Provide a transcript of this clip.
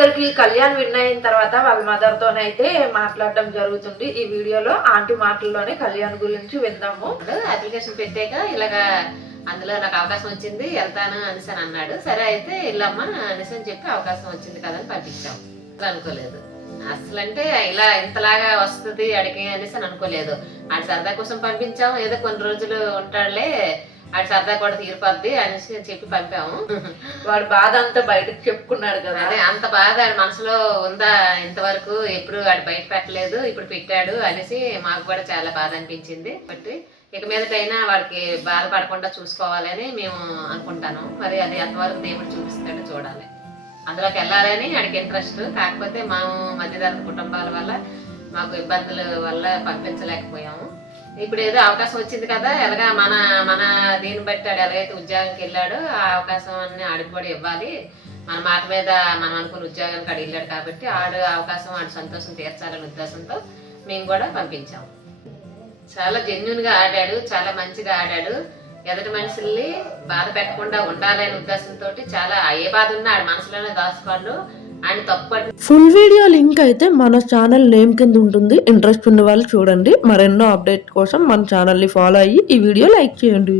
అందరికి కళ్యాణ్ విన్ అయిన తర్వాత వాళ్ళ మదర్ తోనైతే మాట్లాడడం జరుగుతుంది ఈ వీడియోలో. ఆంటీ మాటల్లోనే కళ్యాణ్ గురించి విందాము. అప్లికేషన్ పెట్టాక ఇలాగా అందులో నాకు అవకాశం వచ్చింది, వెళ్తాను అనేసి అని అన్నాడు. సరే అయితే వెళ్ళమ్మా అనేసి అని చెప్పి అవకాశం వచ్చింది కదా అని పంపించాం. అనుకోలేదు అసలు, అంటే ఇలా ఇంతలాగా వస్తుంది అడిగి అనేసి అని అనుకోలేదు. ఆడి సరదా కోసం పంపించాము, ఏదో కొన్ని రోజులు ఉంటాడులే ఆడి సరదా కూడా తీరిపోద్ది అనేసి చెప్పి పంపాము. వాడు బాధ అంతా బయటకు చెప్పుకున్నాడు కదా. అదే అంత బాధ ఆడి మనసులో ఉందా ఇంతవరకు, ఎప్పుడు ఆడు బయట పెట్టలేదు, ఇప్పుడు పెట్టాడు అనేసి మాకు కూడా చాలా బాధ అనిపించింది. బట్టి ఇక మీదటైనా వాడికి బాధపడకుండా చూసుకోవాలని మేము అనుకుంటాను. మరి అది ఎంతవరకు దేవుడు చూపిస్తాడో చూడాలి. అందులోకి వెళ్ళాలని ఆడికి ఇంట్రెస్ట్. కాకపోతే మేము మధ్యతరగతి కుటుంబాల వల్ల మాకు ఇబ్బందుల వల్ల పంపించలేకపోయాము. ఇప్పుడు ఏదో అవకాశం వచ్చింది కదా, ఎలాగా మన మన దీన్ని బట్టి ఆడు ఎలాగైతే ఉద్యోగానికి వెళ్ళాడో ఆ అవకాశాన్ని ఆడికి కూడా ఇవ్వాలి. మన మాట మీద మనం అనుకున్న ఉద్యోగానికి ఆడు వెళ్ళాడు కాబట్టి ఆడు అవకాశం ఆడు సంతోషం తీర్చాలనే ఉద్దేశంతో మేము కూడా పంపించాము. చాలా జెన్యున్గా ఆడాడు, చాలా మంచిగా ఆడాడు. ఎదుటి మనుషుల్ని బాధ పెట్టకుండా ఉండాలనే ఉద్దేశంతో చాలా ఏ బాధ ఉన్నా ఆడి మనసులోనే దాచుకోండు. ఆయన తప్పు. ఫుల్ వీడియో లింక్ అయితే మన ఛానల్ నేమ్ కింద ఉంటుంది. ఇంట్రెస్ట్ ఉన్న వాళ్ళు చూడండి. మరెన్నో అప్డేట్ కోసం మన ఛానల్ని ఫాలో అయ్యి ఈ వీడియో లైక్ చేయండి.